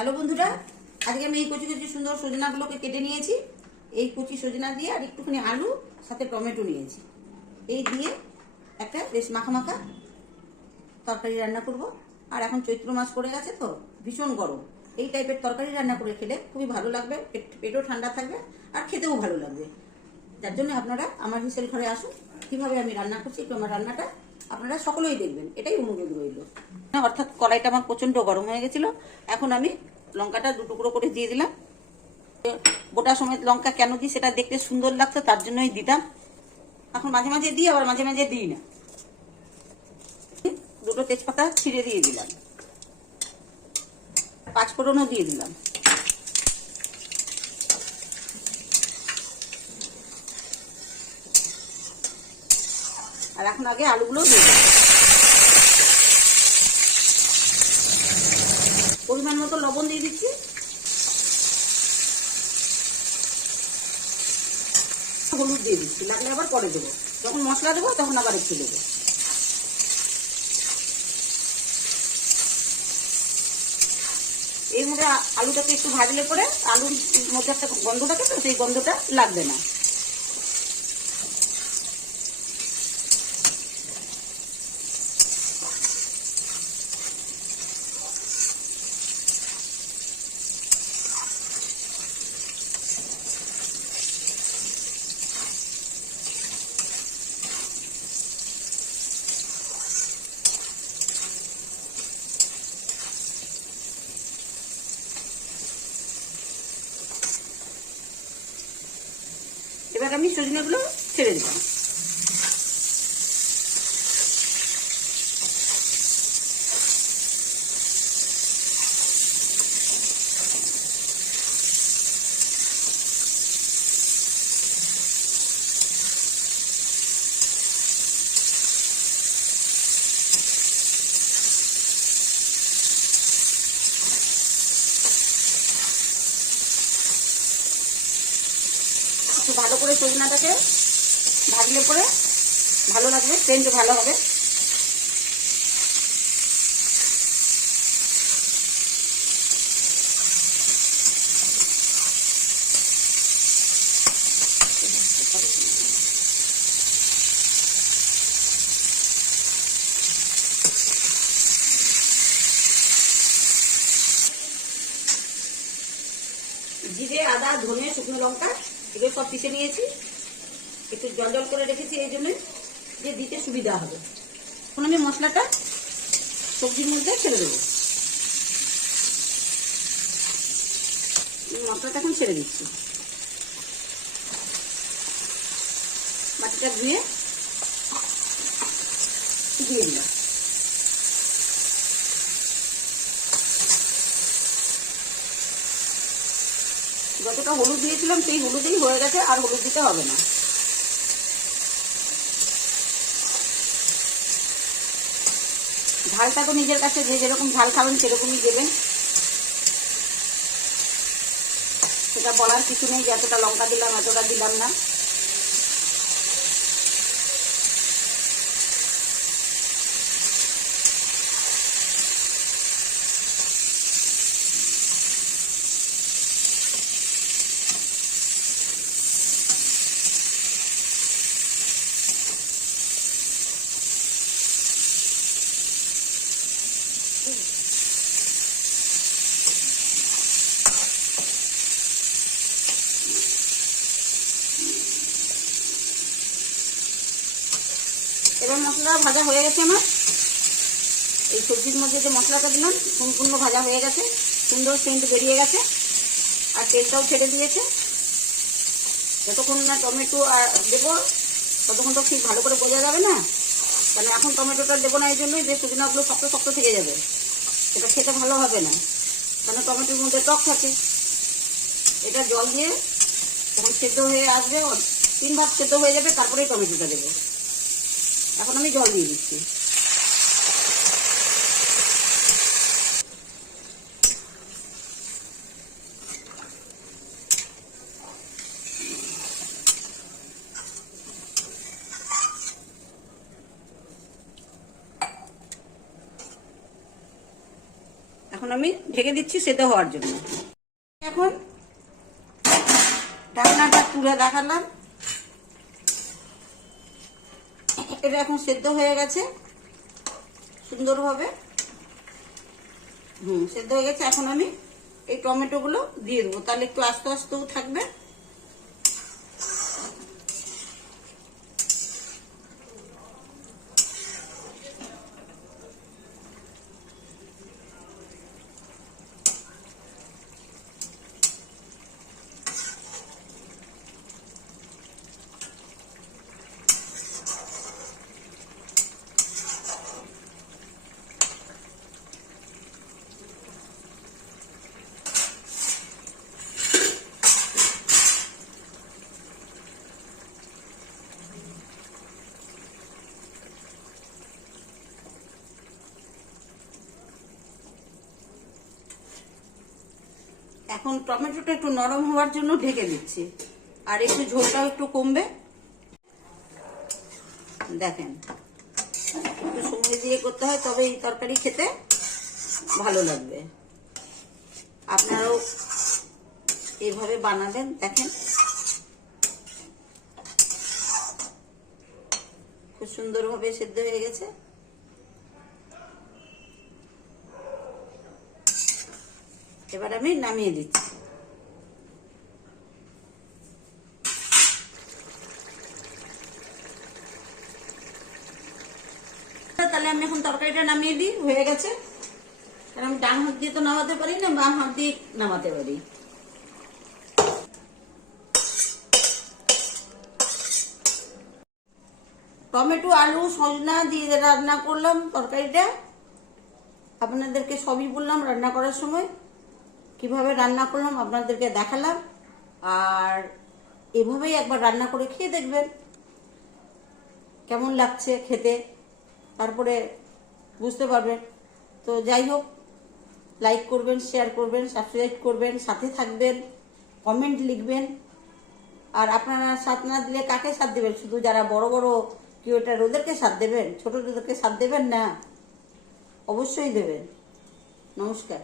Hello বন্ধুরা, আজকে আমি এই কচি কচি সুন্দর সজনাগুলোকে কেটে নিয়েছি। এই কচি সজনা দিয়ে আর একটুখানি আলু সাথে টমেটো নিয়েছি। এই দিয়ে একটা বেশ মাখা মাখা তরকারি রান্না করব। আর এখন চৈত্র মাস পড়ে গেছে তো ভীষণ গরম, এই টাইপের তরকারি রান্না করে খেলে খুবই ভালো লাগবে, পেটও ঠান্ডা থাকবে আর খেতেও ভালো লাগবে। যার জন্য আপনারা আমার হিসেল ঘরে আসুন, কিভাবে আমি রান্না করছি একটু আমার রান্নাটা আপনারা সকলেই দেখবেন, এটাই অনুরোধ রইল। অর্থাৎ কড়াইটা আমার প্রচন্ড গরম হয়ে গেছিল। এখন আমি লঙ্কাটা দু টুকরো করে দিয়ে দিলাম। গোটা সমেত লঙ্কা কেন দিই সেটা দেখতে সুন্দর লাগছে, তার জন্যই দিতাম। এখন মাঝে মাঝে দিই, আবার মাঝে মাঝে দিই না। দুটো তেজপাতা ছিঁড়ে দিয়ে দিলাম, পাঁচফোড়নও দিয়ে দিলাম। আর এখন আগে আলুগুলো দিয়ে দেবো। পরিমাণ মতো লবণ দিয়ে দিচ্ছি। হলুদ দিয়ে দিচ্ছি, লাগলে আবার পরে দেবো। যখন মশলা দেবো তখন আবার একটু দেবো। এইভাবে আলুটাকে একটু ভাজলে পরে আলুর মধ্যে একটা গন্ধ থাকে, তো সেই গন্ধটা লাগবে না। এবার আমি সজনেগুলো ছেড়ে দিলাম। একটু ভালো করে সজনাটাকে ভাজলে পরে ভালো লাগবে, সেন্টও ভালো হবে। জিরে, আদা, ধনে, শুকনো লঙ্কা এগুলো সব পিষে নিয়েছি। একটু জল জল করে রেখেছি এই জন্য যে দিতে সুবিধা হবে। এখন আমি মশলাটা সবজির মধ্যে ছেড়ে দেবো। মশলাটা এখন ছেড়ে দিচ্ছি। বাটিটা ধুয়ে দিয়ে দিলাম। যতটা হলুদ দিয়েছিলাম সেই হলুদেই হয়ে গেছে, আর হলুদ দিতে হবে না। ঝালটা তো নিজের কাছে, যে যেরকম ঝাল খাবেন সেরকমই দেবেন, সেটা বলার কিছু নেই যে এতটা লঙ্কা দিলাম এতটা দিলাম না। এবার মশলা ভাজা হয়ে গেছে আমার। এই সবজির মধ্যে যে মশলাটা দিলাম সম্পূর্ণ ভাজা হয়ে গেছে, সুন্দর সেন্ট বেরিয়ে গেছে আর তেলটাও ছেড়ে দিয়েছে। যতক্ষণ না টমেটো দেবো ততক্ষণ তো ঠিক ভালো করে বোঝা যাবে না, কারণ এখন টমেটোটা দেবো না, এই জন্যই যে সজনাগুলো শক্ত শক্ত থেকে যাবে, সেটা খেতে ভালো হবে না, কারণ টমেটোর মধ্যে টক থাকে। এটা জল দিয়ে যখন সেদ্ধ হয়ে আসবে, 3 ভাগ সেদ্ধ হয়ে যাবে, তারপরেই টমেটোটা দেবো। এখন আমি জল দিয়ে দিচ্ছি। এখন এখন আমি ঢেকে দিচ্ছি সেদ্ধ হওয়ার জন্য। এখন ঢাকনাটা তুলে দেখালাম, এটা এখন সেদ্ধ হয়ে গেছে সুন্দরভাবে। সেদ্ধ হয়ে গেছে। এখন আমি এই টমেটোগুলো দিয়ে দেবো, তাহলে একটু আস্তে আস্তেও থাকবে। এখন টমেটোটা একটু নরম হওয়ার জন্য ঢেকে দিচ্ছি, আর একটু ঝোলটাও একটু কমবে। দেখেন, একটু সময় দিয়ে করতে হয়, তবে এই তরকারি খেতে ভালো লাগবে। আপনারাও এইভাবে বানাবেন। দেখেন খুব সুন্দরভাবে সেদ্ধ হয়ে গেছে। এবার আমি নামিয়ে দিচ্ছি। তাহলে আমি এখন তরকারিটা নামিয়ে দিই, হয়ে গেছে। কারণ আমি ডান হাত দিয়ে তো নামাতে পারি না, বাম হাত দিয়ে নামাতে পারি। টমেটো, আলু, সজনা দিয়ে রান্না করলাম তরকারিটা। আপনাদেরকে সবই বললাম রান্না করার সময়, কিভাবে রান্না করলাম আপনাদেরকে দেখালাম। আর এভাবেই একবার রান্না করে খেয়ে দেখবেন কেমন লাগছে খেতে, তারপরে বুঝতে পারবেন। তো যাই হোক, লাইক করবেন, শেয়ার করবেন, সাবস্ক্রাইব করবেন, সাথে থাকবেন, কমেন্ট লিখবেন। আর আপনারা সাথ না দিলে কাকে সাথ দেবেন? শুধু যারা বড় বড় ক্রিয়েটর ওদেরকে সাথ দেবেন, ছোটদেরকে সাথ দেবেন না? অবশ্যই দেবেন। নমস্কার।